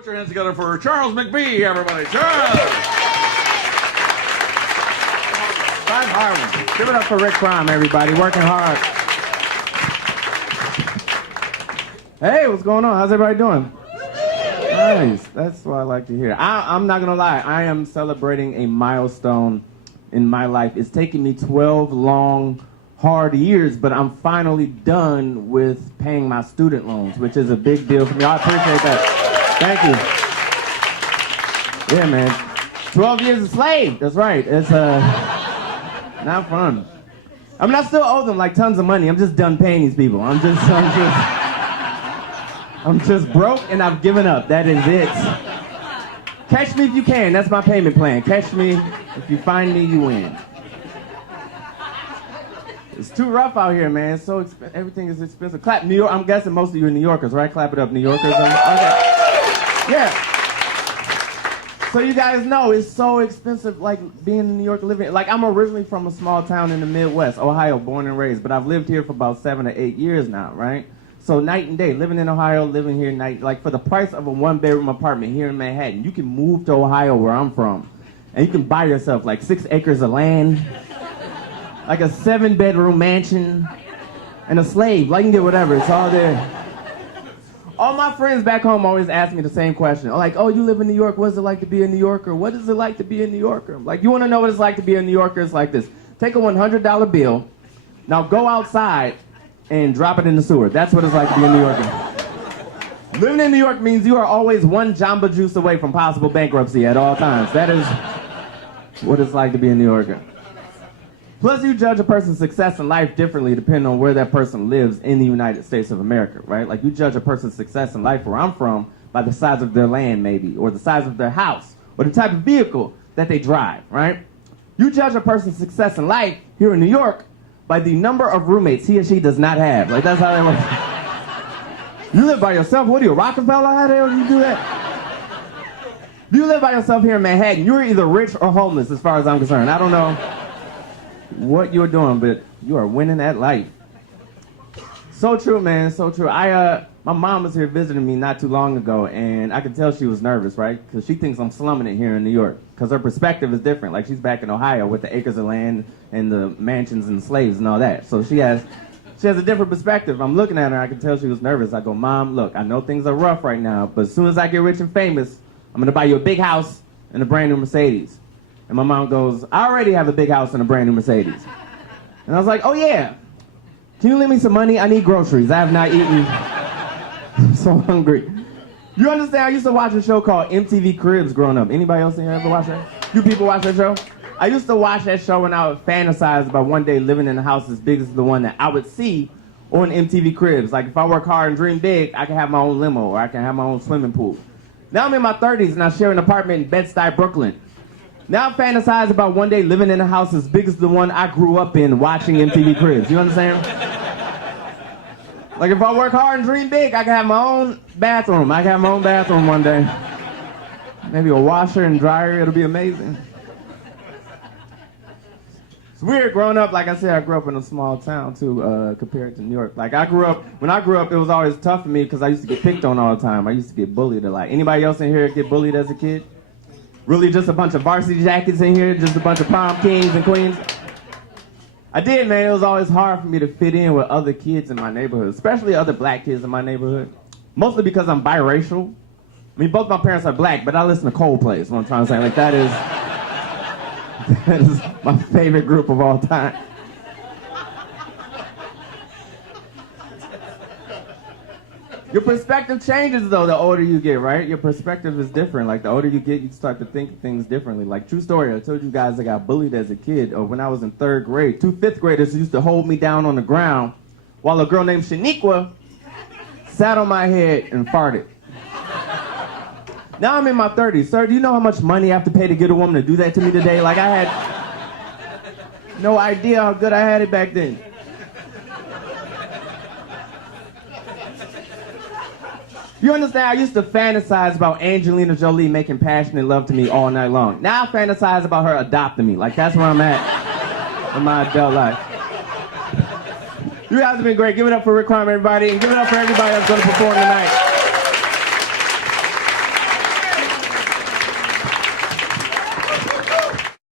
Put your hands together for Charles McBee, everybody. Charles! 5 hard ones. Give it up for Rick Crime, everybody. Working hard. Hey, what's going on? How's everybody doing? Nice. That's what I like to hear. I'm not going to lie. I am celebrating a milestone in my life. It's taken me 12 long, hard years, but I'm finally done with paying my student loans, which is a big deal for me. I appreciate that. Thank you. Yeah, man. 12 years a slave. That's right. It's not fun. I mean, I still owe them like tons of money. I'm just done paying these people. I'm just broke and I've given up. That is it. Catch me if you can. That's my payment plan. Catch me. If you find me, you win. It's too rough out here, man. It's so expensive. Everything is expensive. Clap, New York. I'm guessing most of you are New Yorkers, right? Clap it up, New Yorkers. Okay. Yeah. So you guys know it's so expensive, like being in New York, living. Like I'm originally from a small town in the Midwest, Ohio, born and raised, but I've lived here for about 7 or 8 years now, right? So night and day, living in Ohio, living here night, like for the price of a 1-bedroom apartment here in Manhattan, you can move to Ohio, where I'm from, and you can buy yourself like 6 acres of land, like a 7-bedroom mansion, and a slave. Like you can get whatever. It's all there. All my friends back home always ask me the same question. Like, oh, you live in New York. What is it like to be a New Yorker? What is it like to be a New Yorker? Like, you want to know what it's like to be a New Yorker? It's like this. Take a $100 bill. Now go outside and drop it in the sewer. That's what it's like to be a New Yorker. Living in New York means you are always one Jamba Juice away from possible bankruptcy at all times. That is what it's like to be a New Yorker. Plus, you judge a person's success in life differently depending on where that person lives in the United States of America, right? Like, you judge a person's success in life where I'm from by the size of their land, maybe, or the size of their house, or the type of vehicle that they drive, right? You judge a person's success in life here in New York by the number of roommates he or she does not have. Like, that's how they work. You live by yourself? What are you, Rockefeller? How the hell do you do that? If you live by yourself here in Manhattan, you're either rich or homeless as far as I'm concerned. I don't know what you're doing, but you are winning at life. So true, man, so true. My mom was here visiting me not too long ago, and I could tell she was nervous, right? Because she thinks I'm slumming it here in New York. Because her perspective is different. Like, she's back in Ohio with the acres of land and the mansions and slaves and all that. So she has a different perspective. I'm looking at her, I can tell she was nervous. I go, Mom, look, I know things are rough right now, but as soon as I get rich and famous, I'm going to buy you a big house and a brand new Mercedes. And my mom goes, I already have a big house and a brand new Mercedes. And I was like, oh yeah, can you lend me some money? I need groceries. I have not eaten. I'm so hungry. You understand, I used to watch a show called MTV Cribs growing up. Anybody else in here ever watch that? You people watch that show? I used to watch that show and I would fantasize about one day living in a house as big as the one that I would see on MTV Cribs. Like, if I work hard and dream big, I can have my own limo or I can have my own swimming pool. Now I'm in my 30s and I share an apartment in Bed-Stuy, Brooklyn. Now I fantasize about one day living in a house as big as the one I grew up in watching MTV Cribs. You understand? Like, if I work hard and dream big, I can have my own bathroom. I can have my own bathroom one day. Maybe a washer and dryer. It'll be amazing. It's weird growing up. Like I said, I grew up in a small town, too, compared to New York. Like, when I grew up, it was always tough for me because I used to get picked on all the time. I used to get bullied a lot. Anybody else in here get bullied as a kid? Really just a bunch of varsity jackets in here? Just a bunch of prom kings and queens? I did, man. It was always hard for me to fit in with other kids in my neighborhood, especially other black kids in my neighborhood. Mostly because I'm biracial. I mean, both my parents are black, but I listen to Coldplay is what I'm trying to say. Like, that is my favorite group of all time. Your perspective changes, though, the older you get, right? Your perspective is different. Like, the older you get, you start to think things differently. Like, true story, I told you guys I got bullied as a kid. Or when I was in 3rd grade, 2 5th graders used to hold me down on the ground while a girl named Shaniqua sat on my head and farted. Now I'm in my 30s. Sir, do you know how much money I have to pay to get a woman to do that to me today? Like, I had no idea how good I had it back then. You understand, I used to fantasize about Angelina Jolie making passionate love to me all night long. Now I fantasize about her adopting me. Like, that's where I'm at in my adult life. You guys have been great. Give it up for Rick Crime, everybody, and give it up for everybody that's going to perform tonight.